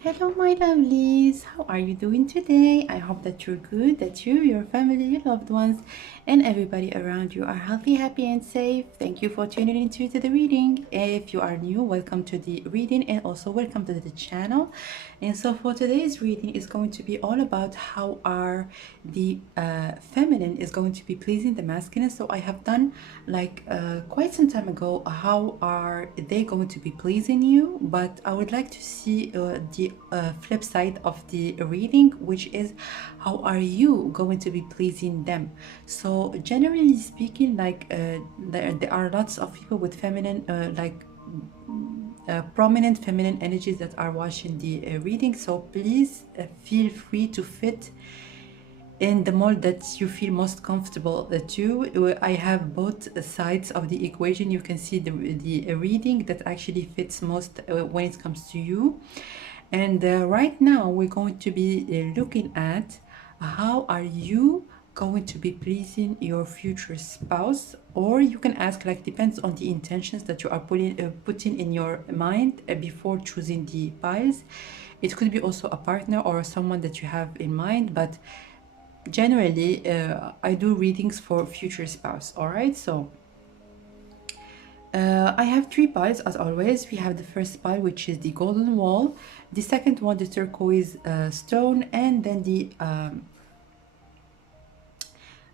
Hello, my lovelies. How are you doing today? I hope that you're good, that you, your family, your loved ones, and everybody around you are healthy, happy, and safe. Thank you for tuning into the reading. If you are new, welcome to the reading and also welcome to the channel. And so for today's reading is going to be all about how are the feminine is going to be pleasing the masculine. So I have done like quite some time ago how are they going to be pleasing you, but I would like to see the flip side of the reading, which is how are you going to be pleasing them. So generally speaking, like there are lots of people with feminine prominent feminine energies that are watching the reading, so please feel free to fit in the mold that you feel most comfortable to. I have both sides of the equation. You can see the reading that actually fits most when it comes to you. And right now we're going to be looking at how are you going to be pleasing your future spouse, or you can ask, like, depends on the intentions that you are putting in your mind before choosing the piles. It could be also a partner or someone that you have in mind, but generally I do readings for future spouse. All right, so I have three piles as always. We have the first pile, which is the golden wall, the second one the turquoise stone, and then the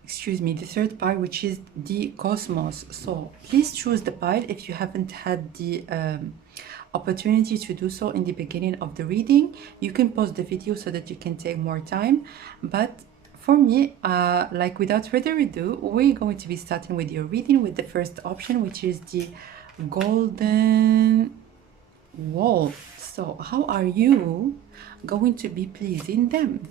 the third pile, which is the cosmos. So please choose the pile if you haven't had the opportunity to do so in the beginning of the reading. You can pause the video so that you can take more time, but for me, like, without further ado, we're going to be starting with your reading with the first option, which is the golden wall. So how are you going to be pleasing them?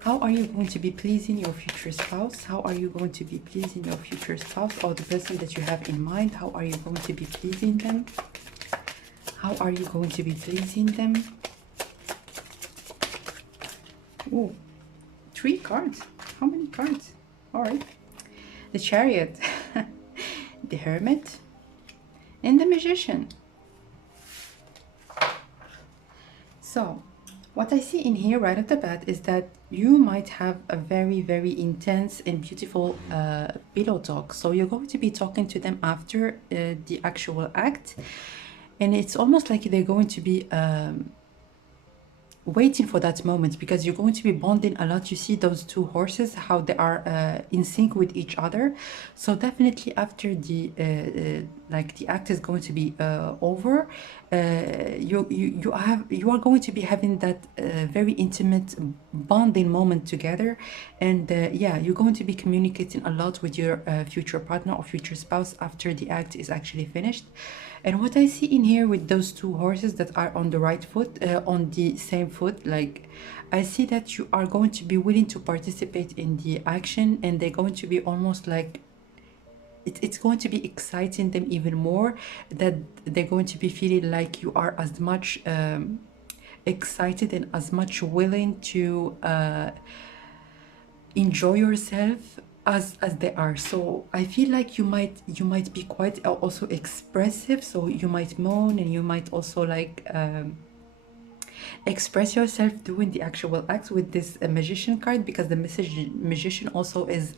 How are you going to be pleasing your future spouse? How are you going to be pleasing your future spouse or the person that you have in mind? How are you going to be pleasing them? How are you going to be pleasing them? Oh, 3 cards. How many cards? All right. The Chariot, the Hermit, and the Magician. So what I see in here right off the bat is that you might have a very, very intense and beautiful pillow talk. So you're going to be talking to them after the actual act. And it's almost like they're going to be waiting for that moment, because you're going to be bonding a lot. You see those two horses, how they are in sync with each other. So definitely after the like the act is going to be over, you are going to be having that very intimate bonding moment together. And yeah, you're going to be communicating a lot with your future partner or future spouse after the act is actually finished. And what I see in here with those two horses that are on the right foot, on the same foot, like, I see that you are going to be willing to participate in the action, and they're going to be almost like, it's going to be exciting them even more, that they're going to be feeling like you are as much excited and as much willing to enjoy yourself as they are. So I feel like you might be quite also expressive, so you might moan, and you might also like express yourself doing the actual act with this magician card, because the magician also is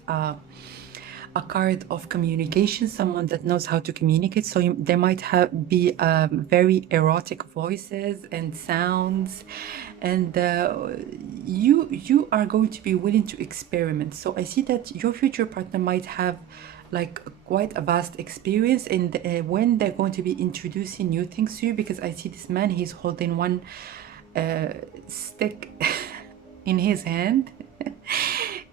a card of communication, someone that knows how to communicate. So there might be very erotic voices and sounds, and you are going to be willing to experiment. So I see that your future partner might have like quite a vast experience in when they're going to be introducing new things to you, because I see this man, he's holding one stick in his hand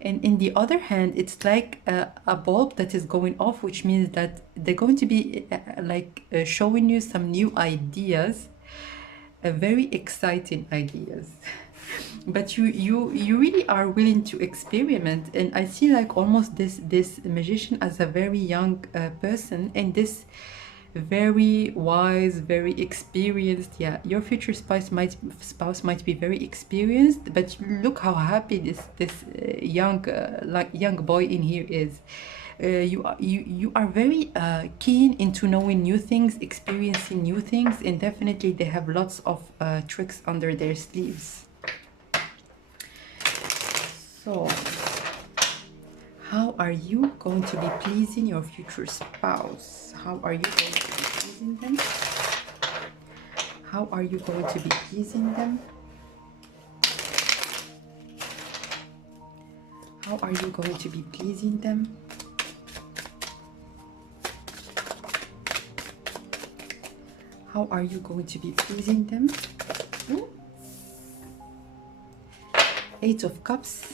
and in the other hand it's like a bulb that is going off, which means that they're going to be showing you some new ideas, very exciting ideas. But you really are willing to experiment. And I see like almost this magician as a very young person, and this very wise, very experienced. Yeah, your future spouse might be very experienced, but look how happy this young young boy in here is. you are very keen into knowing new things, experiencing new things, and definitely they have lots of tricks under their sleeves. So how are you going to be pleasing your future spouse? How are you going to be pleasing them? How are you going to be pleasing them? How are you going to be pleasing them? How are you going to be pleasing them? Ooh. Eight of Cups.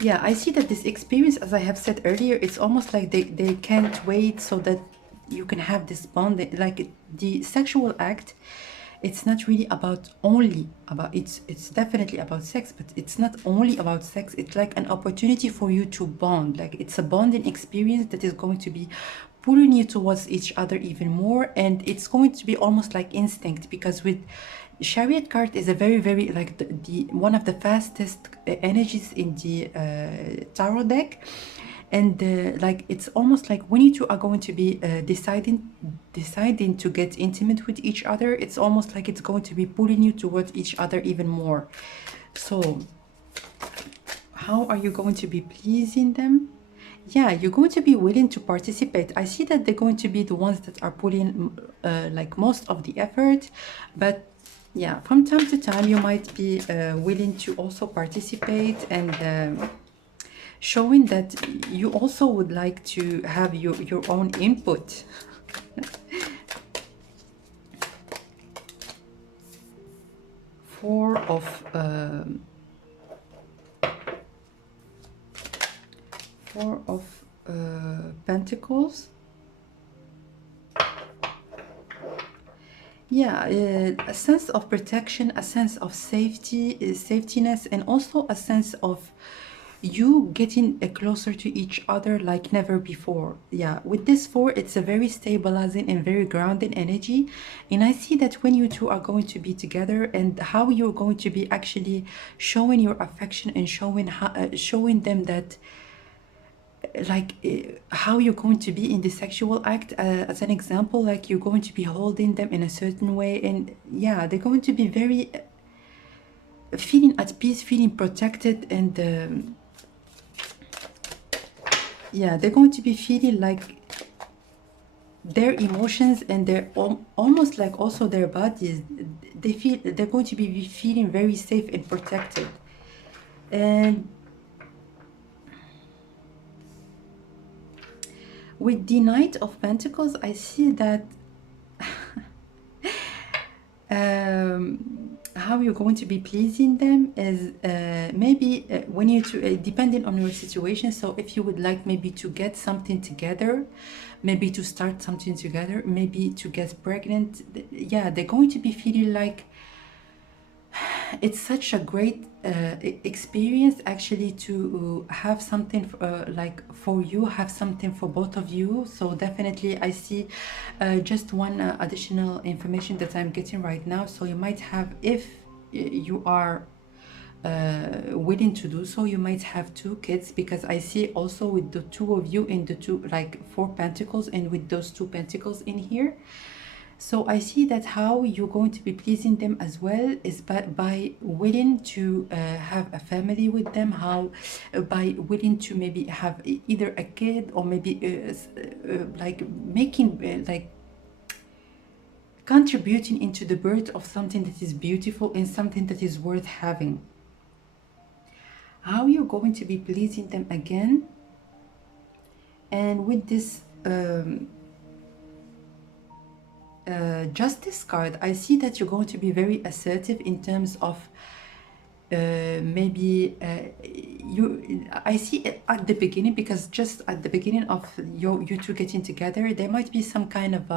Yeah, I see that this experience, as I have said earlier, it's almost like they can't wait so that you can have this bond. Like the sexual act, it's not really about only about, it's definitely about sex, but it's not only about sex. It's like an opportunity for you to bond. Like it's a bonding experience that is going to be pulling you towards each other even more, and it's going to be almost like instinct, because with Chariot card is a very like the one of the fastest energies in the tarot deck, and like it's almost like when you two are going to be deciding to get intimate with each other, it's almost like it's going to be pulling you towards each other even more. So how are you going to be pleasing them? Yeah, you're going to be willing to participate. I see that they're going to be the ones that are putting like most of the effort, but yeah, from time to time you might be willing to also participate, and showing that you also would like to have your own input. Four of Pentacles. Yeah, a sense of protection, a sense of safety, safetiness, and also a sense of you getting closer to each other like never before. Yeah, with this four, it's a very stabilizing and very grounding energy, and I see that when you two are going to be together, and how you're going to be actually showing your affection and showing them that like how you're going to be in the sexual act. As an example, like you're going to be holding them in a certain way, and yeah, they're going to be very feeling at peace, feeling protected, and yeah, they're going to be feeling like their emotions and their almost like also their bodies, they're going to be feeling very safe and protected. And with the Knight of Pentacles, I see that how you're going to be pleasing them is maybe when you depending on your situation. So if you would like maybe to get something together, maybe to start something together, maybe to get pregnant, yeah, they're going to be feeling like it's such a great experience actually to have something like for you, have something for both of you. So definitely I see just one additional information that I'm getting right now. So you might have, if you are willing to do so, you might have 2 kids, because I see also with the 2 of you in the 2 like 4 pentacles, and with those 2 pentacles in here. So I see that how you're going to be pleasing them as well is by willing to have a family with them, how by willing to maybe have either a kid, or maybe like making like contributing into the birth of something that is beautiful and something that is worth having. How you're going to be pleasing them again. And with this Justice card, I see that you're going to be very assertive in terms of maybe I see it at the beginning, because just at the beginning of you 2 getting together, there might be some kind of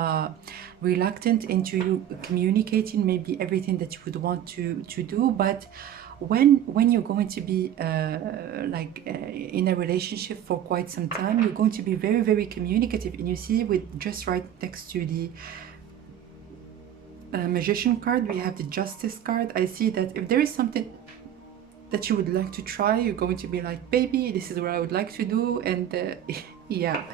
reluctant into you communicating maybe everything that you would want to do. But when you're going to be in a relationship for quite some time, you're going to be very communicative. And you see, with just right next to the Magician card, we have the Justice card. I see that if there is something that you would like to try. You're going to be like, baby, this is what I would like to do. And yeah,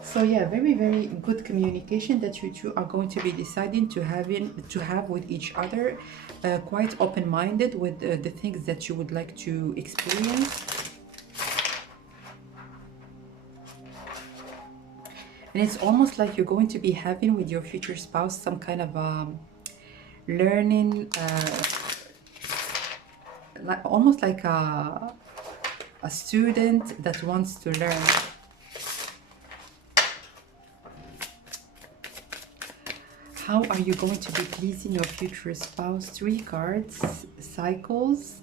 so yeah, very, very good communication that you two are going to be deciding to have with each other, quite open-minded with the things that you would like to experience. And it's almost like you're going to be having with your future spouse some kind of learning, almost like a student that wants to learn. How are you going to be pleasing your future spouse? 3 cards, cycles,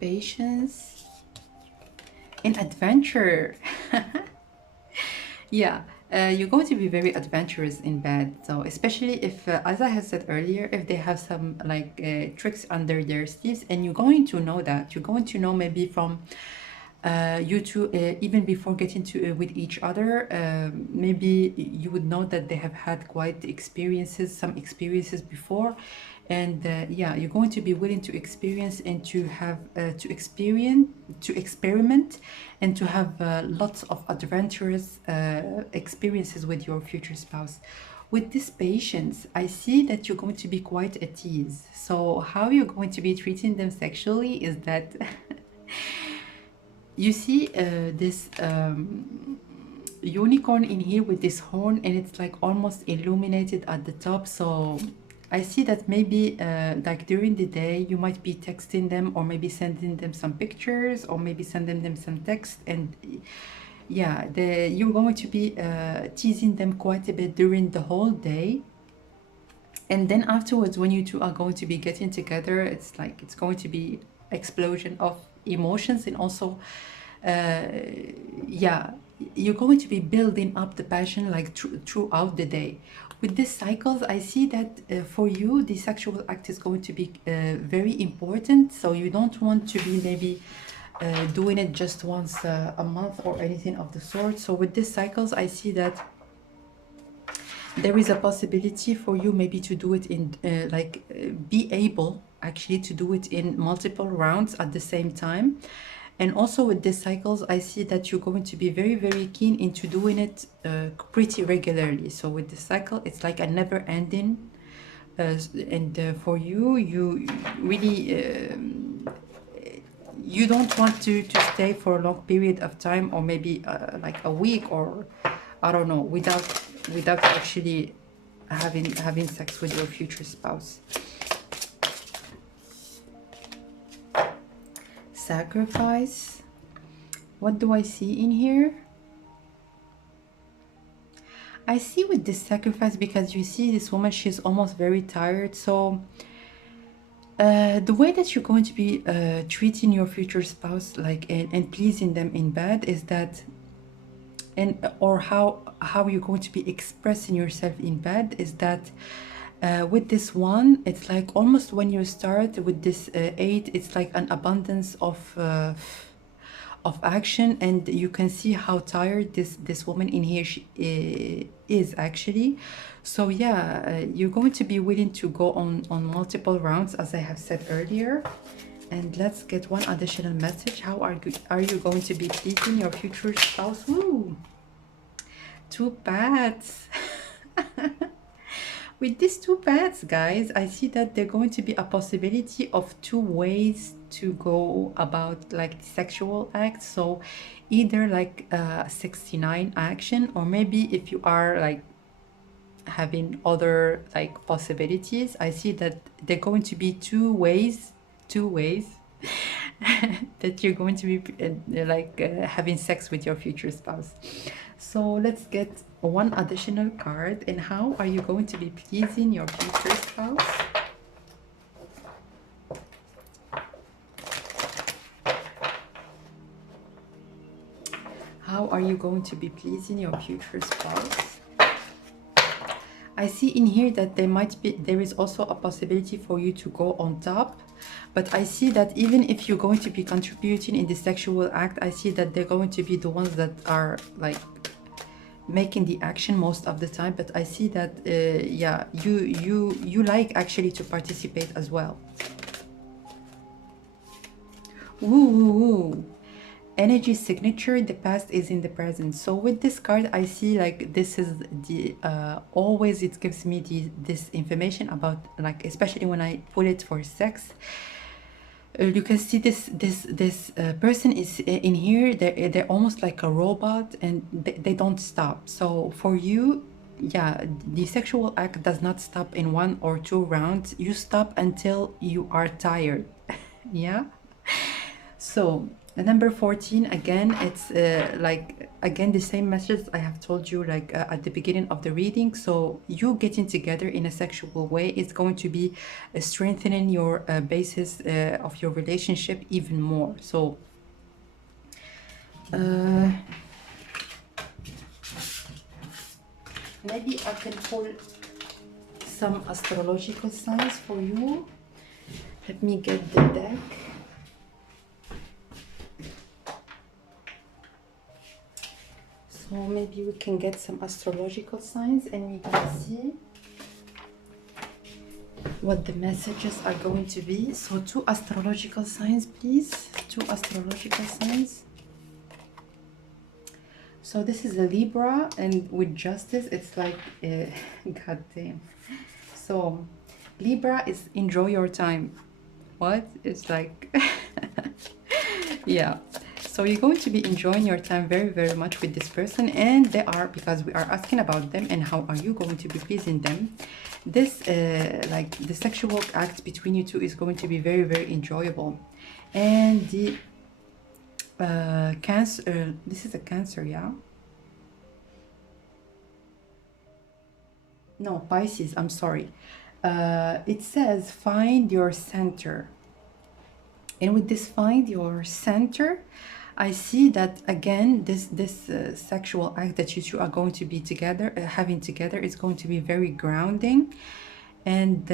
patience, and adventure. Yeah, you're going to be very adventurous in bed. So especially if, as I have said earlier, if they have some like tricks under their sleeves, and you're going to know that. You're going to know maybe from you two, even before getting to with each other, maybe you would know that they have had quite experiences, some experiences before, and yeah, you're going to be willing to experience and to have to experiment and to have lots of adventurous experiences with your future spouse. With this patience, I see that you're going to be quite at ease. So how you're going to be treating them sexually is that you see this unicorn in here with this horn, and it's like almost illuminated at the top. So I see that maybe like during the day you might be texting them, or maybe sending them some pictures, or maybe sending them some text, and yeah, you're going to be teasing them quite a bit during the whole day. And then afterwards, when you two are going to be getting together, it's like it's going to be explosion of emotions, and also yeah, you're going to be building up the passion like throughout the day. With these cycles, I see that for you the sexual act is going to be very important, so you don't want to be maybe doing it just once a month or anything of the sort. So with these cycles, I see that there is a possibility for you maybe to do it in be able actually to do it in multiple rounds at the same time. And also with these cycles, I see that you're going to be very, very keen into doing it pretty regularly. So with the cycle, it's like a never ending, and for you, you really you don't want to stay for a long period of time, or maybe like a week, or I don't know, without actually having sex with your future spouse. Sacrifice. What do I see in here? I see with this sacrifice, because you see this woman, she's almost very tired. So the way that you're going to be treating your future spouse, like and pleasing them in bed, is that, and or how you're going to be expressing yourself in bed, is that with this one, it's like almost when you start with this 8, it's like an abundance of action, and you can see how tired this woman in here is actually. So yeah, you're going to be willing to go on multiple rounds, as I have said earlier. And let's get one additional message. How are you going to be pleasing your future spouse? Woo! 2 paths. With these 2 paths, guys, I see that there's going to be a possibility of 2 ways to go about like the sexual act. So either like 69 action, or maybe if you are like having other like possibilities, I see that there are going to be 2 ways that you're going to be having sex with your future spouse. So let's get one additional card. And how are you going to be pleasing your future spouse? How are you going to be pleasing your future spouse? I see in here that there is also a possibility for you to go on top, but I see that even if you're going to be contributing in the sexual act, I see that they're going to be the ones that are like making the action most of the time, but I see that yeah, you like actually to participate as well. Woo, woo, woo. Energy signature, the past is in the present. So with this card, I see like this is the always it gives me this information about, like, especially when I pull it for sex. You can see this person is in here. They're almost like a robot, and they don't stop. So for you, yeah, the sexual act does not stop in 1 or 2 rounds. You stop until you are tired. Yeah. So number 14, again, it's like, again, the same message I have told you, like at the beginning of the reading. So you getting together in a sexual way is going to be strengthening your basis of your relationship even more. So maybe I can pull some astrological signs for you. Let me get the deck. So maybe we can get some astrological signs and we can see what the messages are going to be. So 2 astrological signs, please. 2 astrological signs. So this is a Libra, and with justice, it's like, god damn. So Libra is enjoy your time. What? It's like, yeah. So you're going to be enjoying your time very, very much with this person, and they are, because we are asking about them and how are you going to be pleasing them. This, like the sexual act between you two is going to be very, very enjoyable. And the Cancer, this is a Cancer, yeah? No, Pisces, I'm sorry. It says find your center. And with this find your center, I see that again, this sexual act that you two are going to be together, having together, is going to be very grounding. And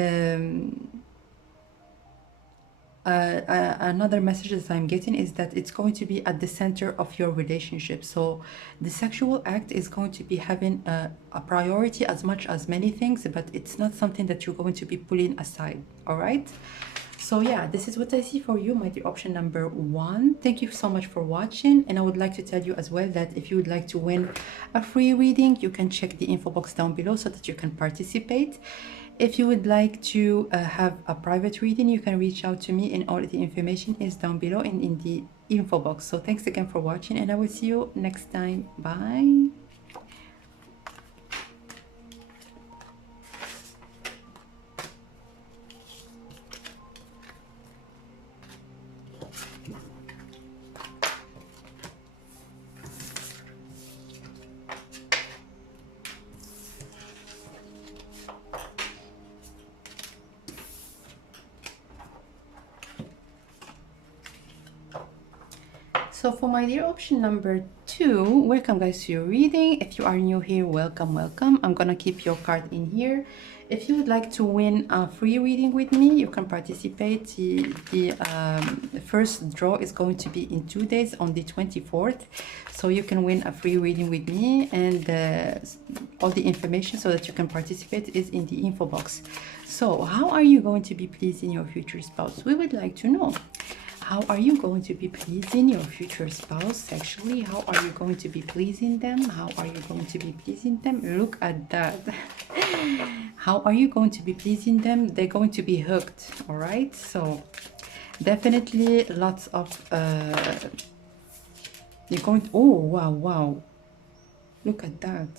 another message that I'm getting is that it's going to be at the center of your relationship. So the sexual act is going to be having a priority as much as many things, but it's not something that you're going to be pulling aside. All right. So yeah, this is what I see for you, my dear option number 1. Thank you so much for watching, and I would like to tell you as well that if you would like to win a free reading, you can check the info box down below so that you can participate. If you would like to have a private reading, you can reach out to me, and all the information is down below and in the info box. So thanks again for watching, and I will see you next time. Bye. So for my dear option number 2, welcome guys to your reading. If you are new here, welcome, welcome. I'm gonna keep your card in here. If you would like to win a free reading with me, you can participate. The first draw is going to be in 2 days on the 24th. So you can win a free reading with me, and all the information so that you can participate is in the info box. So how are you going to be pleasing your future spouse? We would like to know. How are you going to be pleasing your future spouse sexually? How are you going to be pleasing them? How are you going to be pleasing them? Look at that. How are you going to be pleasing them? They're going to be hooked, all right? So definitely lots of you're going to, oh wow, wow, look at that.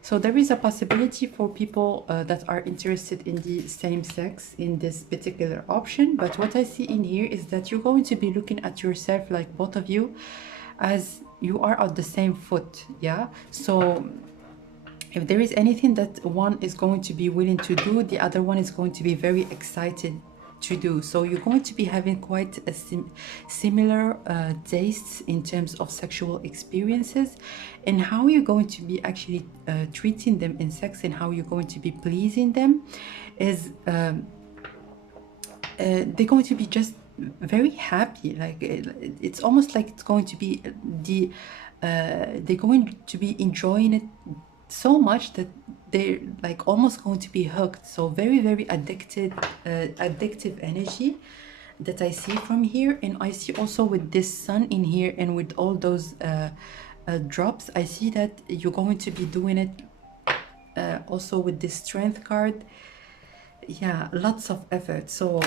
So there is a possibility for people that are interested in the same sex in this particular option. But what I see in here is that you're going to be looking at yourself, like both of you, as you are at the same foot. Yeah. So if there is anything that one is going to be willing to do, the other one is going to be very excited to do. So you're going to be having quite a similar tastes in terms of sexual experiences, and how you're going to be actually treating them in sex and how you're going to be pleasing them is they're going to be just very happy. Like it's almost like it's going to be they're going to be enjoying it so much that they're like almost going to be hooked. So very, very addictive energy that I see from here. And I see also with this sun in here and with all those drops, I see that you're going to be doing it also with this strength card. Yeah, lots of effort. So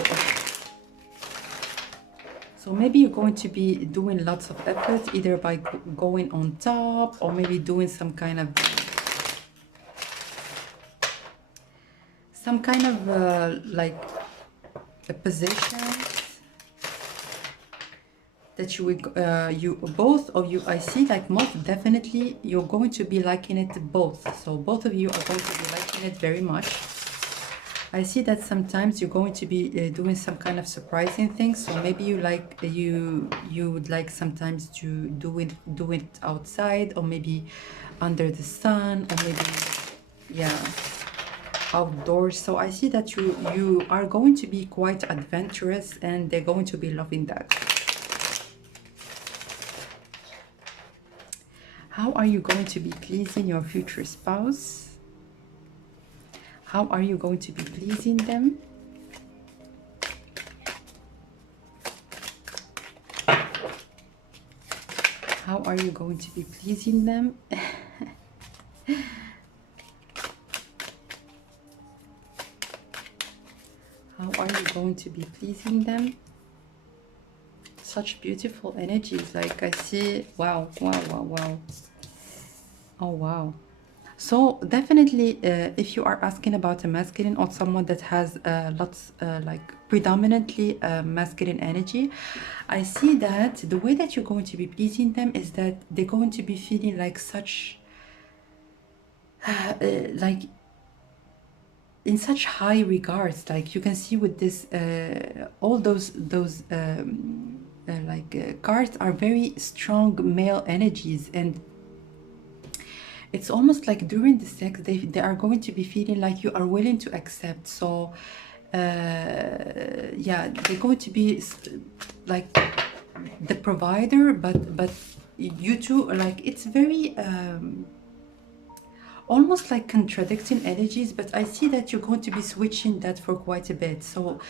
maybe you're going to be doing lots of effort, either by going on top, or maybe doing some kind of like a position that you would you both of you, I see, like most definitely you're going to be liking it both. So both of you are going to be liking it very much. I see that sometimes you're going to be doing some kind of surprising things. So maybe you like you would like sometimes to do it outside, or maybe under the sun, or maybe, yeah, outdoors. So I see that you are going to be quite adventurous, and they're going to be loving that. How are you going to be pleasing your future spouse? How are you going to be pleasing them? How are you going to be pleasing them? How are you going to be pleasing them? Such beautiful energies. Like I see, wow, wow, wow, wow. Oh, wow. So definitely, if you are asking about a masculine or someone that has lots, like predominantly masculine energy, I see that the way that you're going to be pleasing them is that they're going to be feeling like such, like in such high regards. Like you can see with this, all those cards are very strong male energies, and it's almost like during the sex they are going to be feeling like you are willing to accept. So yeah, they're going to be like the provider, but you two, like it's very almost like contradicting energies. But I see that you're going to be switching that for quite a bit. So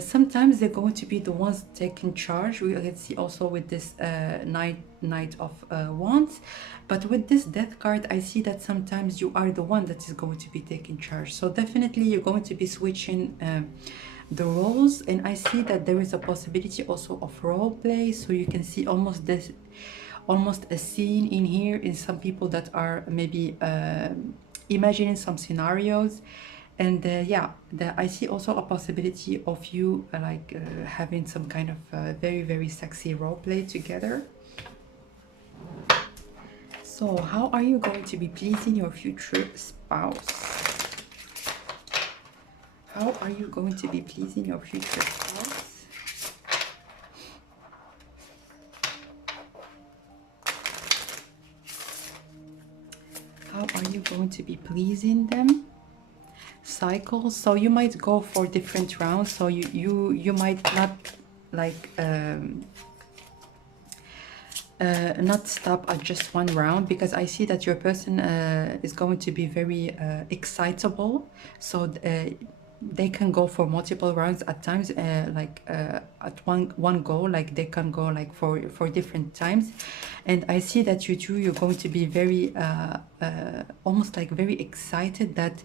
sometimes they're going to be the ones taking charge. We can see also with this Knight of Wands, but with this Death card, I see that sometimes you are the one that is going to be taking charge. So definitely you're going to be switching the roles, and I see that there is a possibility also of role play. So you can see almost a scene in here in some people that are maybe imagining some scenarios. And yeah, I see also a possibility of you having some kind of very, very sexy role play together. So how are you going to be pleasing your future spouse? How are you going to be pleasing your future spouse? How are you going to be pleasing them? Cycles. So you might go for different rounds. So you might not like not stop at just one round, because I see that your person is going to be very excitable. So they can go for multiple rounds at times, at one go. Like they can go like for different times. And I see that you're going to be very almost like very excited that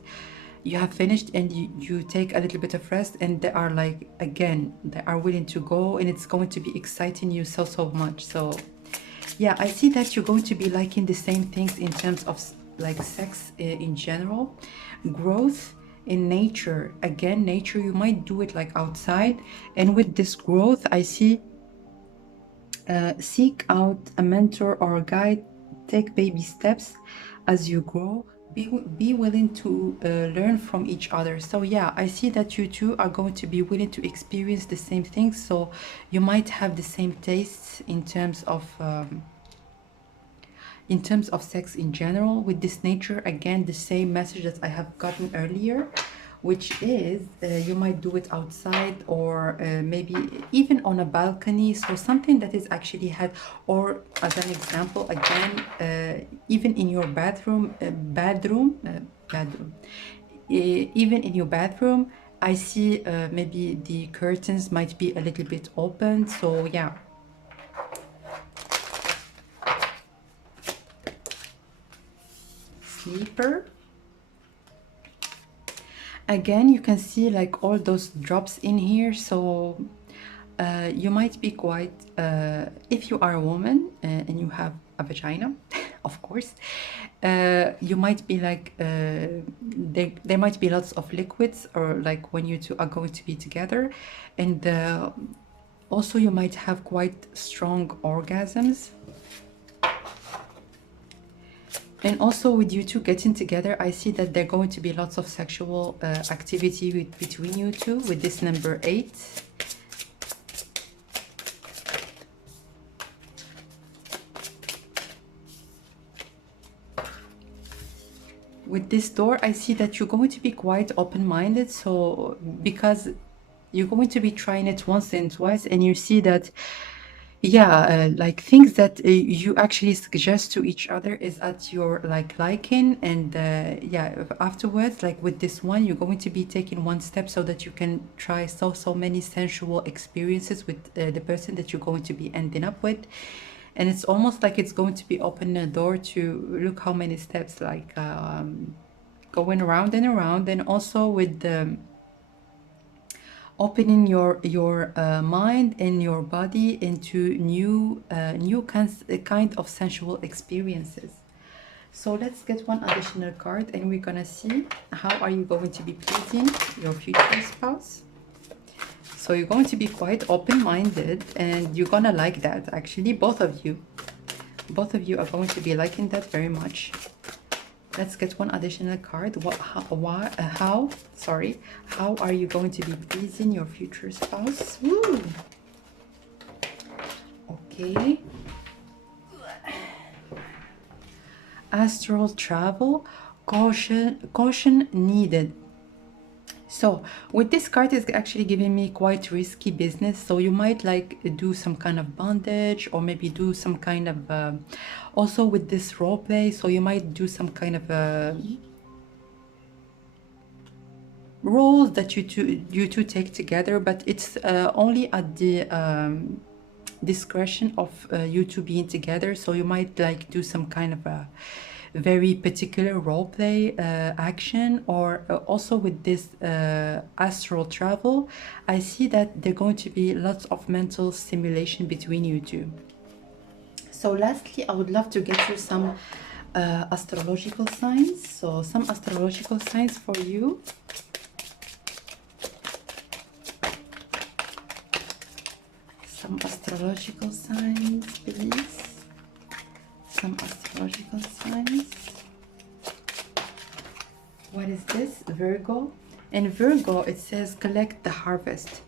you have finished, and you take a little bit of rest, and they are like, again, they are willing to go, and it's going to be exciting you so much. So yeah, I see that you're going to be liking the same things in terms of like sex in general. Growth in nature. Again, nature, you might do it like outside. And with this growth, I see seek out a mentor or a guide. Take baby steps as you grow. Be willing to learn from each other. So yeah, I see that you two are going to be willing to experience the same things. So you might have the same tastes in terms of sex in general. With this nature, again, the same message that I have gotten earlier which is you might do it outside, or maybe even on a balcony. So something that is actually had, or as an example again, even in your bedroom, even in your bathroom, I see maybe the curtains might be a little bit open. So yeah. Sleeper. Again, you can see like all those drops in here. So you might be quite, if you are a woman and you have a vagina, of course, you might be like, there might be lots of liquids, or like when you two are going to be together. And also you might have quite strong orgasms. And also with you two getting together, I see that there are going to be lots of sexual activity between you two with this number 8. With this door, I see that you're going to be quite open-minded. So because you're going to be trying it once and twice, and you see that, yeah, like things that you actually suggest to each other is at your like liking. And yeah, afterwards, like with this one, you're going to be taking one step so that you can try so many sensual experiences with the person that you're going to be ending up with. And it's almost like it's going to be opening a door to look how many steps, like going around and around. And also with the opening your mind and your body into new kind of sensual experiences. So let's get one additional card, and we're gonna see how are you going to be pleasing your future spouse. So you're going to be quite open-minded, and you're gonna like that. Actually, both of you are going to be liking that very much. Let's get one additional card. How are you going to be pleasing your future spouse? Woo. Okay. Astral travel, caution needed. So with this card, is actually giving me quite risky business. So you might like do some kind of bondage, or maybe do some kind of also with this role play. So you might do some kind of roles that you two take together, but it's only at the discretion of you two being together. So you might like do some kind of a very particular role play action. Or also with this astral travel, I see that there are going to be lots of mental stimulation between you two. So lastly, I would love to get you some astrological signs. So some astrological signs for you. Some astrological signs, please. Some astrological signs. What is this? Virgo. In Virgo, it says collect the harvest.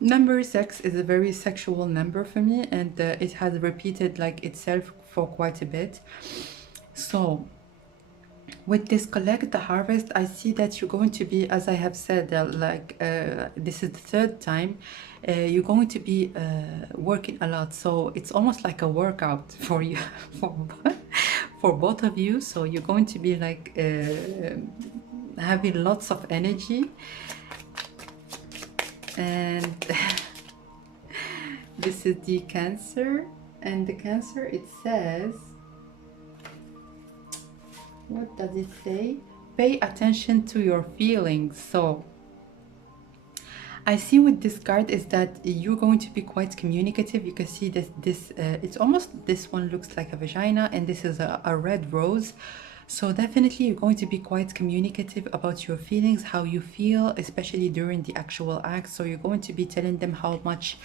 Number 6 is a very sexual number for me, and it has repeated like itself for quite a bit. So with this collect the harvest, I see that you're going to be, as I have said, this is the 3rd time, you're going to be working a lot. So it's almost like a workout for you, for both of you. So you're going to be like having lots of energy. And this is the Cancer, and the Cancer, it says, what does it say? Pay attention to your feelings. So I see with this card is that you're going to be quite communicative. You can see this it's almost, this one looks like a vagina, and this is a red rose. So definitely you're going to be quite communicative about your feelings, how you feel, especially during the actual act. So you're going to be telling them how much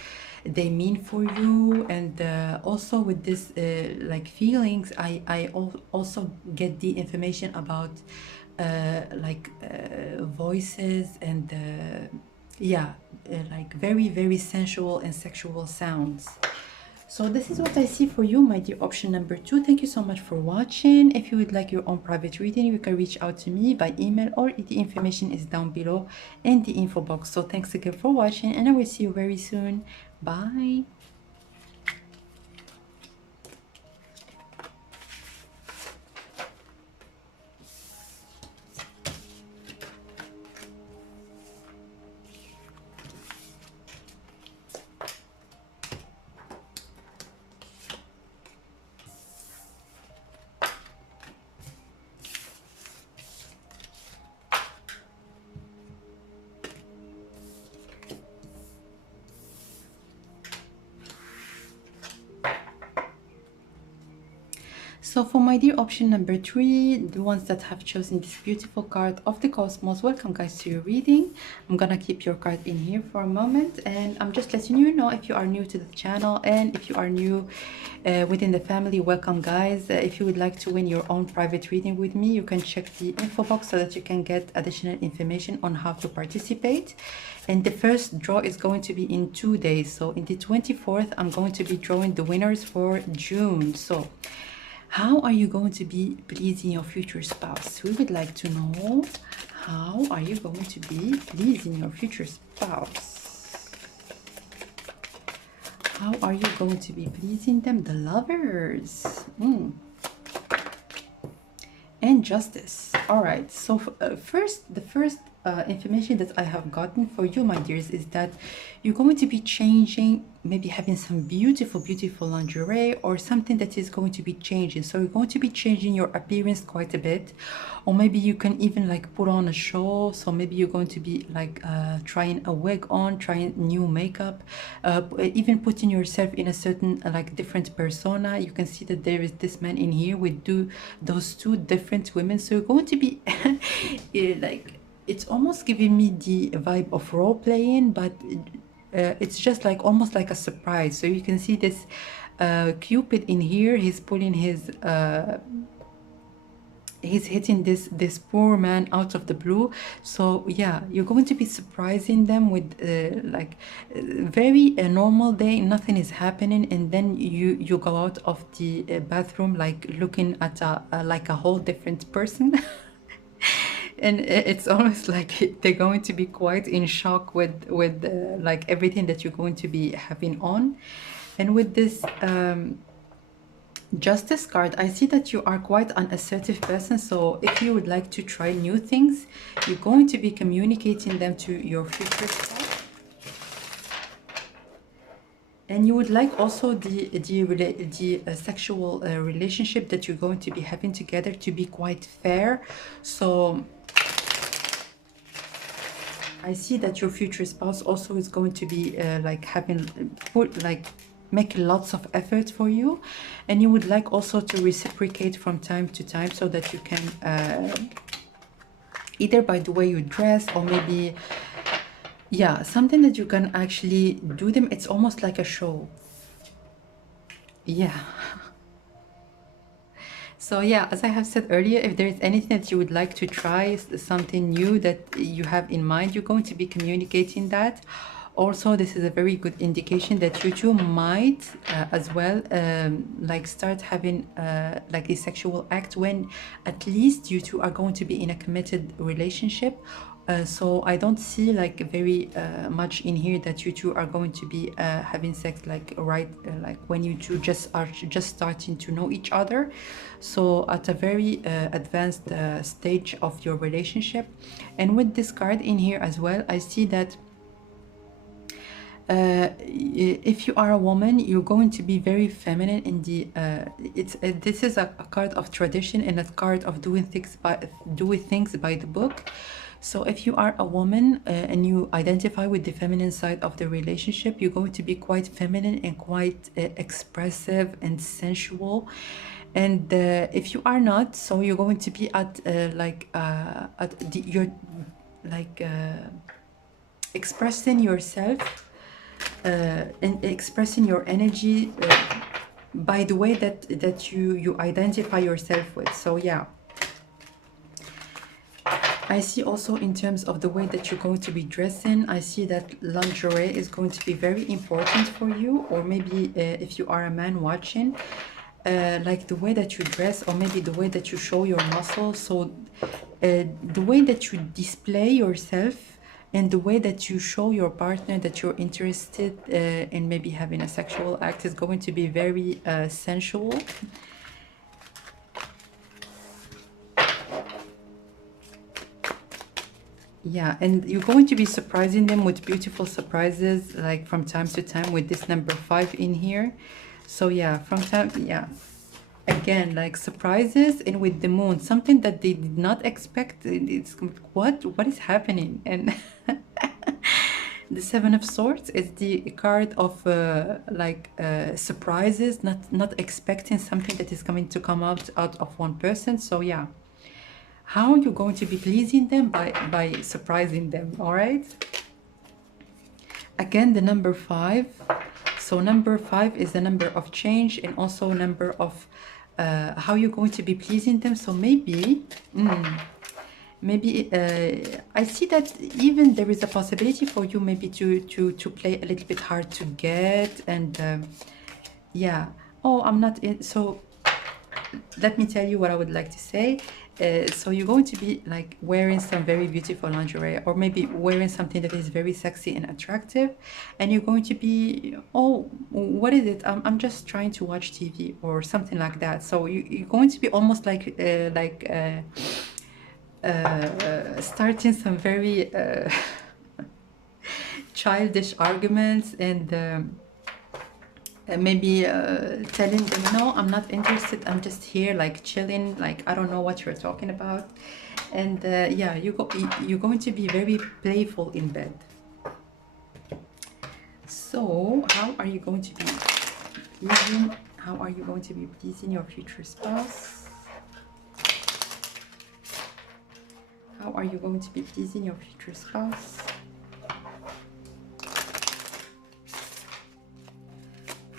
they mean for you. And also with this like feelings, I also get the information about voices and yeah, like very sensual and sexual sounds. So this is what I see for you, my dear option number 2. Thank you so much for watching. If you would like your own private reading, you can reach out to me by email, or the information is down below in the info box. So thanks again for watching, and I will see you very soon. Bye. So for my dear option number 3, the ones that have chosen this beautiful card of the cosmos, welcome guys to your reading. I'm gonna keep your card in here for a moment, and I'm just letting you know if you are new to the channel, and if you are new within the family, welcome guys. If you would like to win your own private reading with me, you can check the info box so that you can get additional information on how to participate. And the first draw is going to be in 2 days. So in the 24th, I'm going to be drawing the winners for June. So how are you going to be pleasing your future spouse? We would like to know, how are you going to be pleasing your future spouse? How are you going to be pleasing them? The Lovers. And Justice. All right. So the first information that I have gotten for you, my dears, is that you're going to be changing, maybe having some beautiful lingerie or something that is going to be changing. So you're going to be changing your appearance quite a bit, or maybe you can even like put on a show. So maybe you're going to be like trying a wig on, trying new makeup, even putting yourself in a certain like different persona. You can see that there is this man in here with those two different women. So you're going to be like, it's almost giving me the vibe of role playing, but it's just like almost like a surprise. So you can see this Cupid in here. He's pulling his he's hitting this poor man out of the blue. So yeah, you're going to be surprising them with like very normal day, nothing is happening, and then you go out of the bathroom like looking at like a whole different person. And it's almost like they're going to be quite in shock with like everything that you're going to be having on. And with this Justice card, I see that you are quite an assertive person. So if you would like to try new things, you're going to be communicating them to your future self. And you would like also the sexual relationship that you're going to be having together to be quite fair. So I see that your future spouse also is going to be like making lots of effort for you, and you would like also to reciprocate from time to time, so that you can either by the way you dress, or maybe yeah, something that you can actually do them. It's almost like a show. Yeah. So yeah, as I have said earlier, if there is anything that you would like to try, something new that you have in mind, you're going to be communicating that. Also, this is a very good indication that you two might as well like start having like a sexual act when at least you two are going to be in a committed relationship. So I don't see like very much in here that you two are going to be having sex like like when you two are just starting to know each other. So at a very advanced stage of your relationship. And with this card in here as well, I see that if you are a woman, you're going to be very feminine in the this is a card of tradition and a card of doing things by the book. So if you are a woman and you identify with the feminine side of the relationship, you're going to be quite feminine and quite expressive and sensual. And if you are not, so you're going to be at your expressing yourself and expressing your energy by the way that you identify yourself with. So yeah, I see also in terms of the way that you're going to be dressing, I see that lingerie is going to be very important for you, or maybe if you are a man watching, like the way that you dress, or maybe the way that you show your muscles. So the way that you display yourself and the way that you show your partner that you're interested in maybe having a sexual act is going to be very sensual. Yeah, and you're going to be surprising them with beautiful surprises, like from time to time, with this number 5 in here. So yeah, from time, yeah, again, like surprises, and with the moon, something that they did not expect. It's what is happening? And the 7 of Swords is the card of surprises, not expecting something that is coming to come out of one person. So yeah, how you're going to be pleasing them by surprising them. All right, again, the number 5. So number 5 is the number of change, and also number of how you're going to be pleasing them. So maybe maybe I see that even there is a possibility for you maybe to play a little bit hard to get. And yeah, oh, I'm not in. So let me tell you what I would like to say. So you're going to be like wearing some very beautiful lingerie, or maybe wearing something that is very sexy and attractive, and you're going to be, oh, what is it? I'm just trying to watch TV or something like that. So you're going to be almost like starting some very childish arguments, and maybe telling them, no, I'm not interested, I'm just here like chilling, like I don't know what you're talking about. And yeah, you're going to be very playful in bed. So how are you going to be pleasing, how are you going to be pleasing your future spouse? How are you going to be pleasing your future spouse?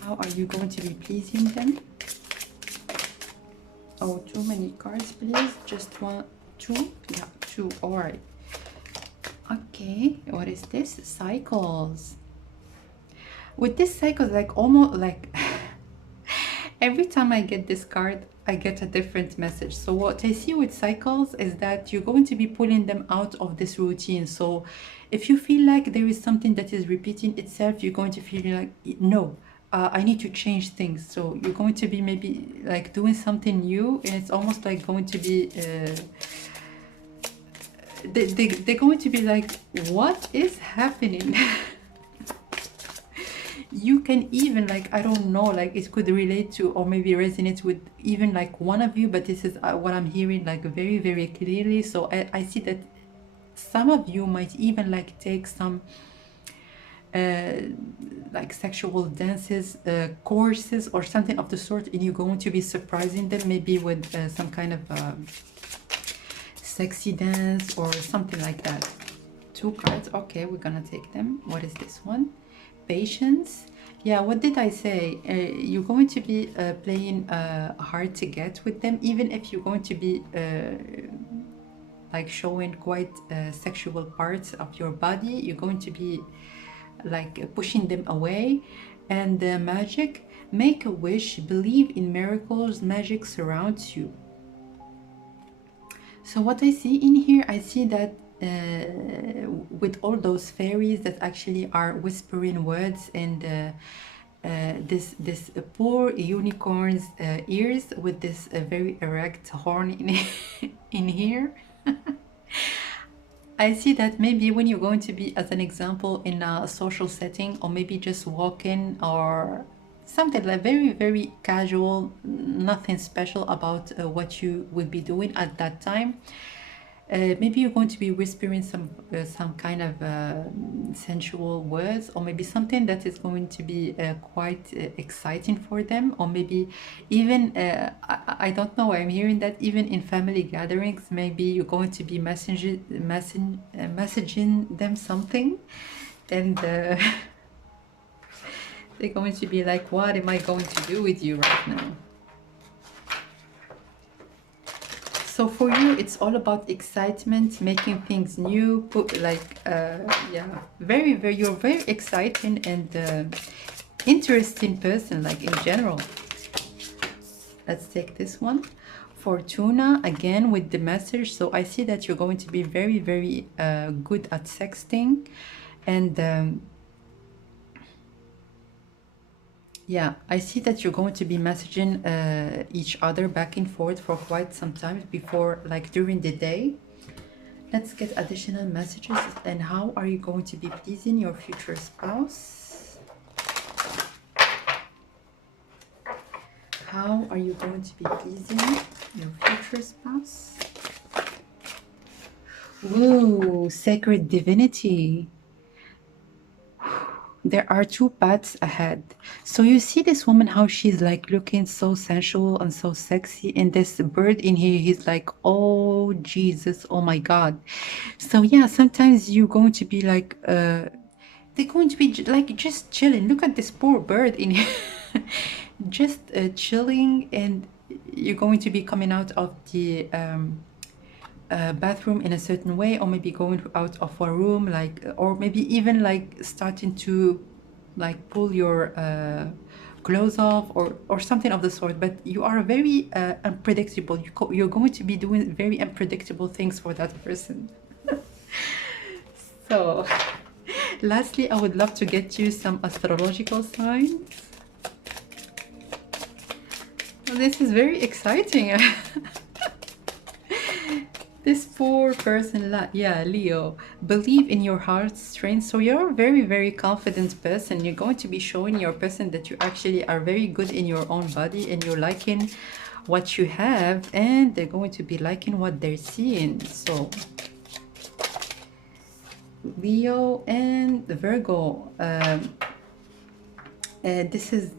How are you going to be pleasing them? Oh, too many cards, please. Just 1, 2. Yeah, 2. All right. Okay, what is this? Cycles. With this cycles, like almost like every time I get this card, I get a different message. So what I see with cycles is that you're going to be pulling them out of this routine. So if you feel like there is something that is repeating itself, you're going to feel like, no, I need to change things. So you're going to be maybe like doing something new, and it's almost like going to be they're going to be like, what is happening? You can even, like, I don't know, like it could relate to or maybe resonate with even like one of you, but this is what I'm hearing like very, very clearly. So I see that some of you might even like take some like sexual dances courses or something of the sort, and you're going to be surprising them maybe with some kind of sexy dance or something like that. 2 cards. Okay, we're gonna take them. What is this one? Patience. Yeah, what did I say? You're going to be playing hard to get with them, even if you're going to be like showing quite sexual parts of your body. You're going to be like pushing them away. And magic. Make a wish, believe in miracles, magic surrounds you. So what I see in here, I see that with all those fairies that actually are whispering words, and this poor unicorn's ears with this very erect horn in here. I see that maybe when you're going to be, as an example, in a social setting, or maybe just walking or something like very, very casual, nothing special about what you will be doing at that time. Maybe you're going to be whispering some kind of sensual words, or maybe something that is going to be quite exciting for them, or maybe even I don't know, I'm hearing that even in family gatherings, maybe you're going to be messaging them something, and they're going to be like, what am I going to do with you right now? So for you, it's all about excitement, making things new, yeah, you're very exciting and interesting person, like in general. Let's take this one. Fortuna, again with the message. So I see that you're going to be very, very good at sexting. And yeah, I see that you're going to be messaging each other back and forth for quite some time before, like during the day. Let's get additional messages. And how are you going to be pleasing your future spouse? How are you going to be pleasing your future spouse? Ooh, sacred divinity. There are two paths ahead. So you see this woman, how she's like looking so sensual and so sexy, and this bird in here, he's like, oh Jesus, oh my God. So yeah, sometimes you're going to be like they're going to be like just chilling. Look at this poor bird in here. Just chilling, and you're going to be coming out of the bathroom in a certain way, or maybe going out of a room, like, or maybe even like starting to like pull your clothes off, or something of the sort. But you are very unpredictable. You're going to be doing very unpredictable things for that person. So lastly, I would love to get you some astrological signs. This is very exciting. This poor person, yeah, Leo, believe in your heart's strength. So you're a very, very confident person. You're going to be showing your person that you actually are very good in your own body, and you're liking what you have, and they're going to be liking what they're seeing. So Leo and Virgo, this is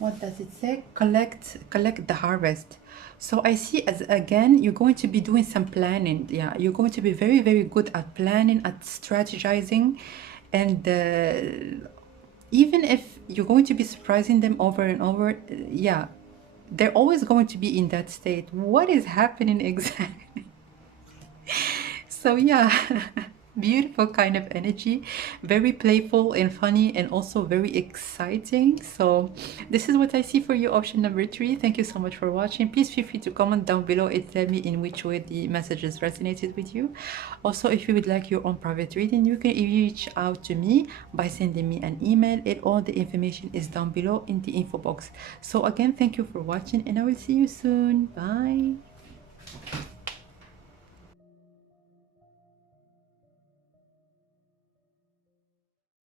what does it say? Collect the harvest. So I see, as again, you're going to be doing some planning. Yeah, you're going to be very, very good at planning, at strategizing, and even if you're going to be surprising them over and over, yeah, they're always going to be in that state. What is happening exactly? So yeah, beautiful kind of energy, very playful and funny, and also very exciting. So this is what I see for you, option number 3. Thank you so much for watching. Please feel free to comment down below and tell me in which way the messages resonated with you. Also, if you would like your own private reading, you can reach out to me by sending me an email, and all the information is down below in the info box. So again, thank you for watching, and I will see you soon. Bye.